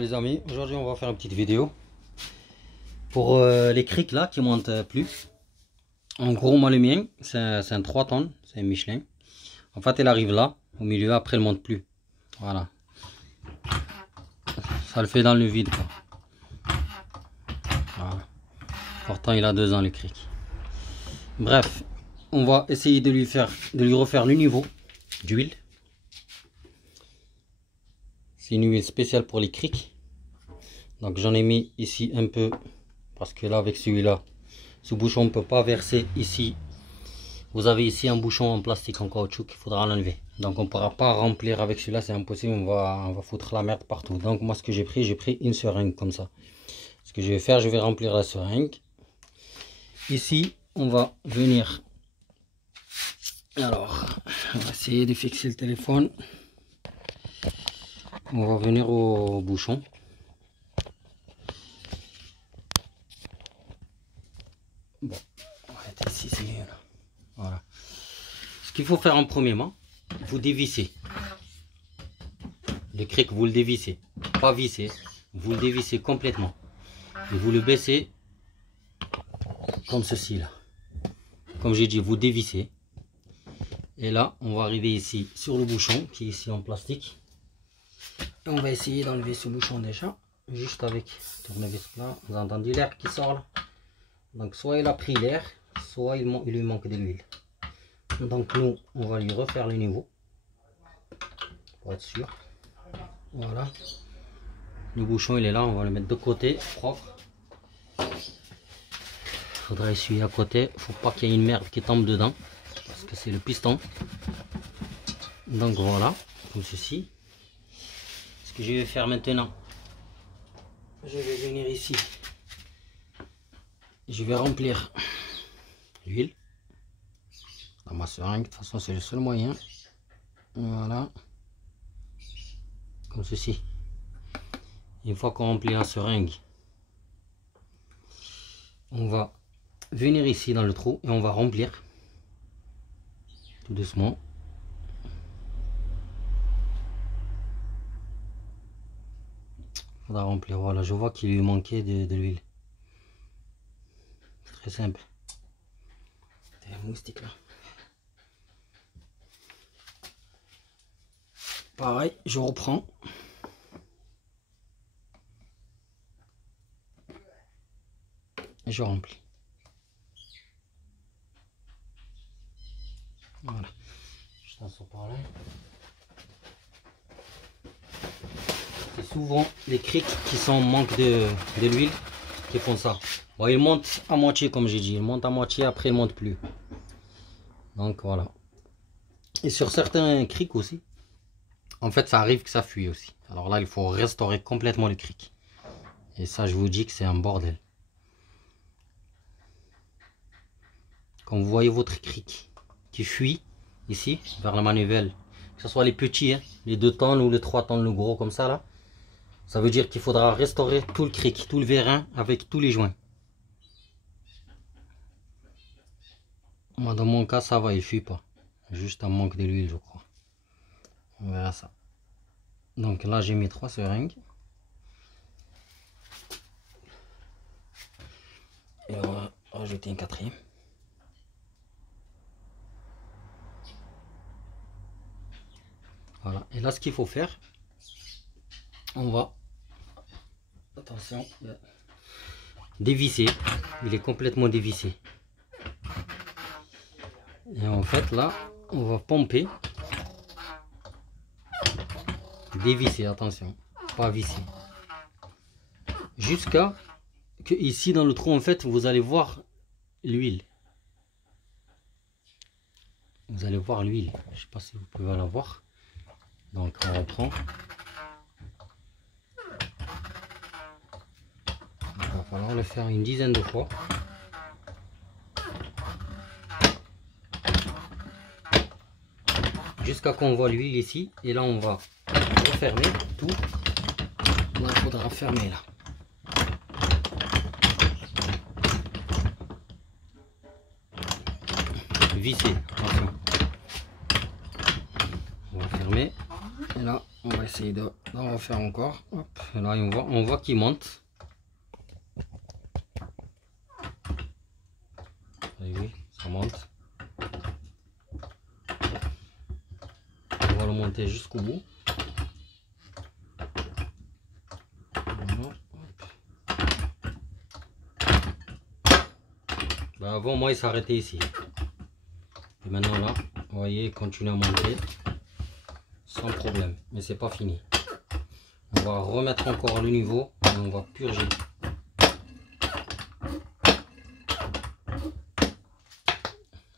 Les amis, aujourd'hui on va faire une petite vidéo pour les crics là qui montent plus. En gros, moi le mien c'est un 3 tonnes, c'est un Michelin. En fait elle arrive là au milieu, après elle monte plus. Voilà, ça le fait dans le vide quoi. Voilà. Pourtant il a 2 ans le cric. Bref, on va essayer de lui refaire le niveau d'huile. C'est une huile spéciale pour les crics. Donc j'en ai mis ici un peu parce que là avec celui-là, ce bouchon on ne peut pas verser ici. Vous avez ici un bouchon en plastique en caoutchouc qu'il faudra l'enlever. Donc on ne pourra pas remplir avec celui-là, c'est impossible, on va foutre la merde partout. Donc moi ce que j'ai pris une seringue comme ça. Ce que je vais faire, je vais remplir la seringue. Ici on va venir. Alors on va essayer de fixer le téléphone. On va venir au bouchon. Bon, on va être ici, c'est mieux là. Voilà. Ce qu'il faut faire en premièrement, vous dévissez. Le cric, vous le dévissez. Pas visser, vous le dévissez complètement. Et vous le baissez comme ceci là. Comme j'ai dit, vous dévissez. Et là, on va arriver ici sur le bouchon qui est ici en plastique. Et on va essayer d'enlever ce bouchon déjà. Juste avec le tournevis là. Vous entendez l'air qui sort là? Donc soit il a pris l'air, soit il lui manque de l'huile. Donc nous, on va lui refaire le niveau. Pour être sûr. Voilà. Le bouchon il est là, on va le mettre de côté, propre. Faudra essuyer à côté. Faut pas qu'il y ait une merde qui tombe dedans. Parce que c'est le piston. Donc voilà, comme ceci. Ce que je vais faire maintenant, je vais venir ici. Je vais remplir l'huile dans ma seringue. De toute façon, c'est le seul moyen. Voilà. Comme ceci. Une fois qu'on remplit la seringue, on va venir ici dans le trou et on va remplir tout doucement. Il faudra remplir. Voilà, je vois qu'il lui manquait de l'huile. Très simple. C'est un moustique là. Pareil, je reprends. Et je remplis. Voilà. Je t'en sors par là. C'est souvent les crics qui sont en manque de l'huile qui font ça. Bon, ils montent à moitié comme j'ai dit. Ils montent à moitié, après ils ne montent plus. Donc voilà. Et sur certains crics aussi, en fait ça arrive que ça fuit aussi. Alors là il faut restaurer complètement le cric. Et ça je vous dis que c'est un bordel. Quand vous voyez votre cric qui fuit ici vers la manivelle, que ce soit les petits, hein, les 2 tonnes ou les 3 tonnes, le gros comme ça là, ça veut dire qu'il faudra restaurer tout le cric, tout le vérin avec tous les joints. Moi dans mon cas ça va, il fuit pas. Juste un manque de l'huile je crois. On verra ça. Donc là j'ai mis 3 seringues. Et on va rajouter un 4e. Voilà. Et là ce qu'il faut faire, on va, attention, dévisser. Il est complètement dévissé. Et en fait là, on va pomper. Dévisser, attention, pas visser. Jusqu'à que ici dans le trou, en fait, vous allez voir l'huile. Vous allez voir l'huile. Je sais pas si vous pouvez la voir. Donc on reprend. Il va falloir le faire une dizaine de fois. Jusqu'à qu'on voit l'huile ici. Et là on va refermer tout. Là il faudra fermer là. Visser, attention. On va fermer. Et là On va essayer d'en refaire encore. Hop, là on voit qu'il monte. Oui, ça monte. On va le monter jusqu'au bout. Ben avant moi il s'arrêtait ici. Et maintenant là, vous voyez, il continue à monter sans problème. Mais c'est pas fini. On va remettre encore le niveau et on va purger.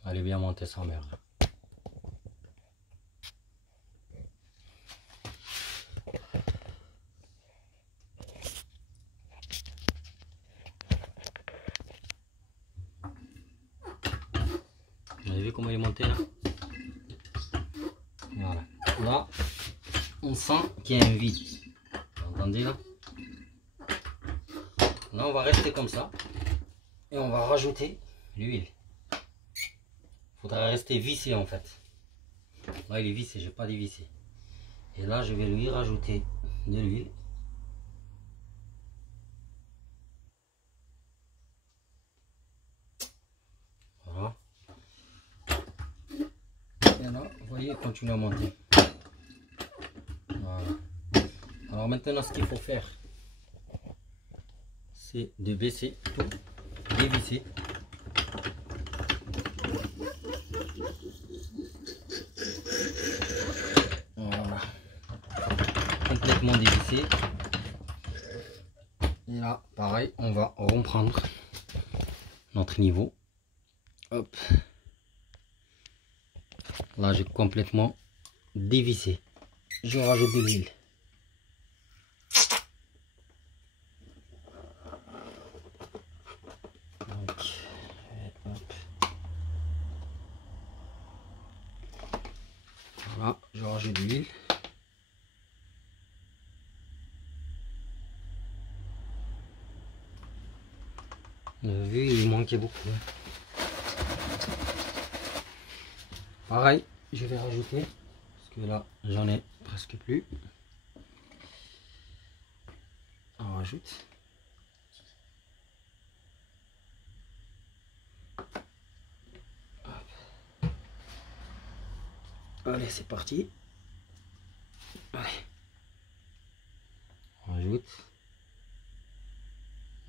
Elle est bien montée sa mère. Vous avez vu comment il est monté là? Voilà. Là, on sent qu'il y a un vide. Vous entendez là? Là, on va rester comme ça. Et on va rajouter l'huile. Il faudra rester vissé en fait. Là, il est vissé, j'ai pas dévissé. Et là, je vais lui rajouter de l'huile. Voilà. Et là, vous voyez, il continue à monter. Voilà. Alors maintenant, ce qu'il faut faire, c'est de baisser tout, dévisser. Voilà. Complètement dévissé. Et là, pareil, on va reprendre notre niveau. Hop. Là, j'ai complètement dévissé. Je rajoute de l'huile. Voilà, je rajoute de l'huile. Vous avez vu, il manquait beaucoup. Pareil, je vais rajouter, parce que là, j'en ai presque plus. On rajoute. Hop. Allez, c'est parti. Allez. On rajoute.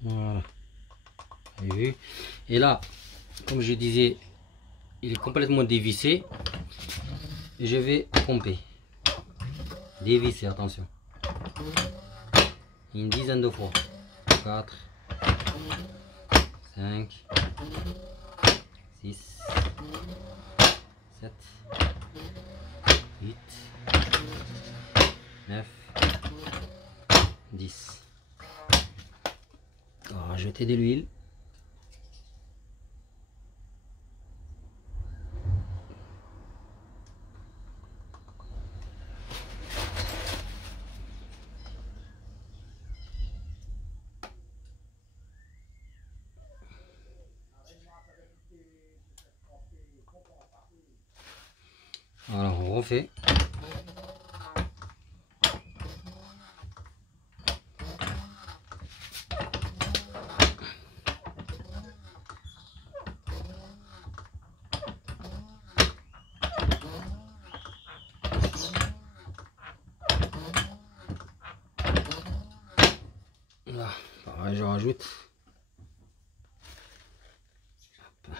Voilà. Vous avez vu? Et là, comme je disais, il est complètement dévissé. Et je vais pomper. Dévisser, attention. Une dizaine de fois. 4, 5, 6, 7, 8, 9, 10. On va rajouter de l'huile. Voilà, on refait. Là, pareil, je rajoute. Hop.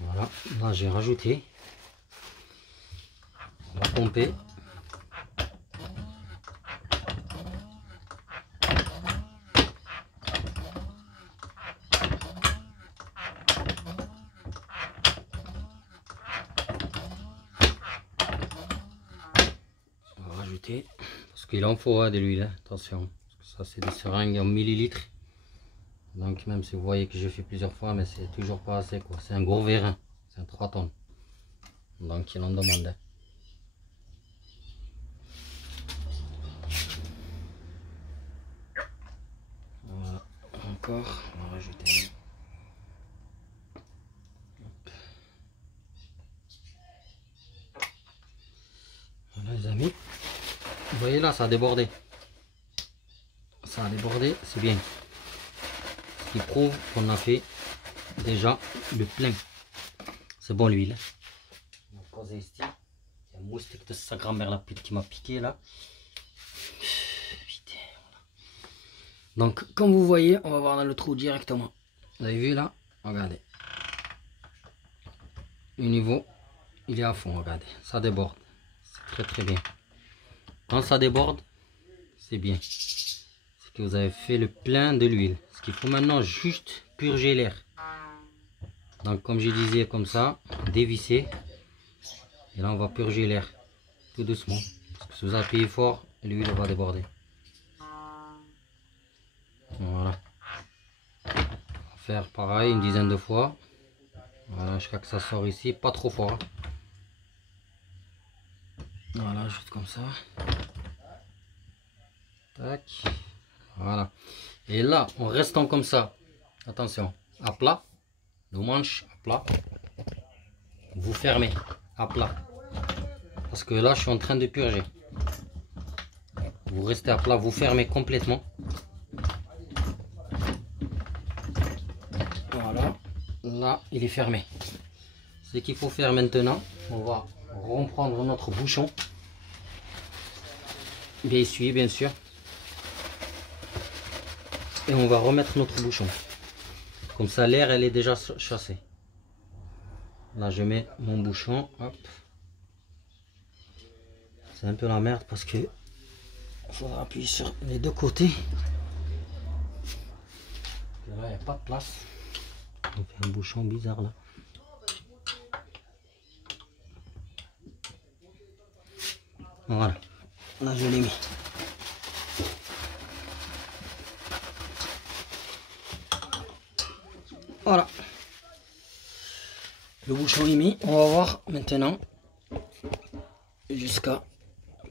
Voilà, là j'ai rajouté. On va pomper. On va rajouter, parce qu'il en faut de l'huile, attention. Parce que ça c'est des seringues en millilitres. Donc même si vous voyez que je fais plusieurs fois, mais c'est toujours pas assez quoi. C'est un gros vérin, c'est un 3 tonnes. Donc il en demande. Voilà, encore, on va rajouter. voyez là, ça a débordé. Ça a débordé, c'est bien. Ce qui prouve qu'on a fait déjà le plein. C'est bon l'huile. On va poser ici. Il y a un moustique de sa grand-mère la pute qui m'a piqué là. Putain, voilà. Donc comme vous voyez, on va voir dans le trou directement. Vous avez vu là? Regardez. Le niveau, il est à fond, regardez. Ça déborde. C'est très bien. Quand ça déborde, c'est bien. C'est que vous avez fait le plein de l'huile. Ce qu'il faut maintenant, juste purger l'air. Donc comme je disais, comme ça, dévisser. Et là on va purger l'air. Tout doucement. Parce que si vous appuyez fort, l'huile va déborder. Voilà. On va faire pareil une dizaine de fois. Voilà, jusqu'à que ça sort ici. Pas trop fort. Voilà, juste comme ça. Tac. Voilà. Et là, en restant comme ça, attention, à plat, le manche à plat, vous fermez à plat. Parce que là, je suis en train de purger. Vous restez à plat, vous fermez complètement. Voilà. Là, il est fermé. Ce qu'il faut faire maintenant, on va reprendre notre bouchon. Bien essuyé, bien sûr. Et on va remettre notre bouchon. Comme ça, l'air, elle est déjà chassée. Là, je mets mon bouchon. Hop. C'est un peu la merde parce que il faudra appuyer sur les deux côtés. Là, il n'y a pas de place. On fait un bouchon bizarre là. Voilà. Là, je l'ai mis. Voilà. Le bouchon est mis. On va voir maintenant jusqu'à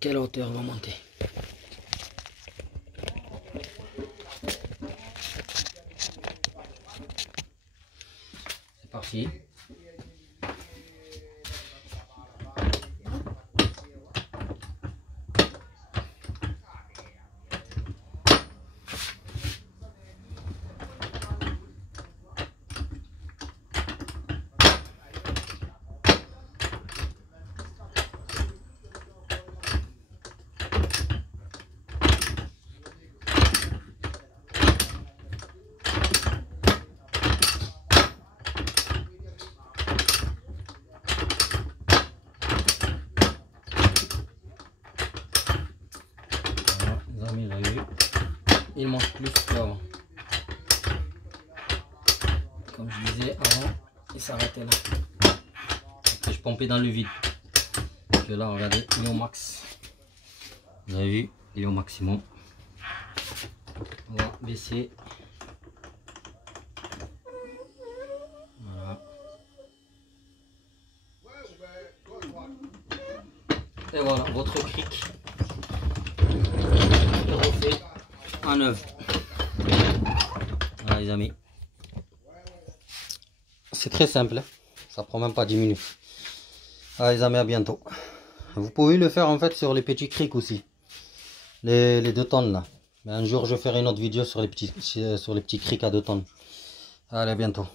quelle hauteur va monter. C'est parti. Il manque plus qu'avant. Comme je disais avant, il s'arrêtait là. Après, je pompais dans le vide. Donc là, regardez, il est au max. Vous avez vu, il est au maximum. On va baisser. Voilà. Et voilà, votre cric est refait à neuf. Voilà les amis. C'est très simple, hein. Ça prend même pas 10 minutes. Allez les amis, à bientôt. Vous pouvez le faire en fait sur les petits crics aussi. Les 2 tonnes là. Mais un jour je ferai une autre vidéo sur les petits crics à 2 tonnes. Allez, à bientôt.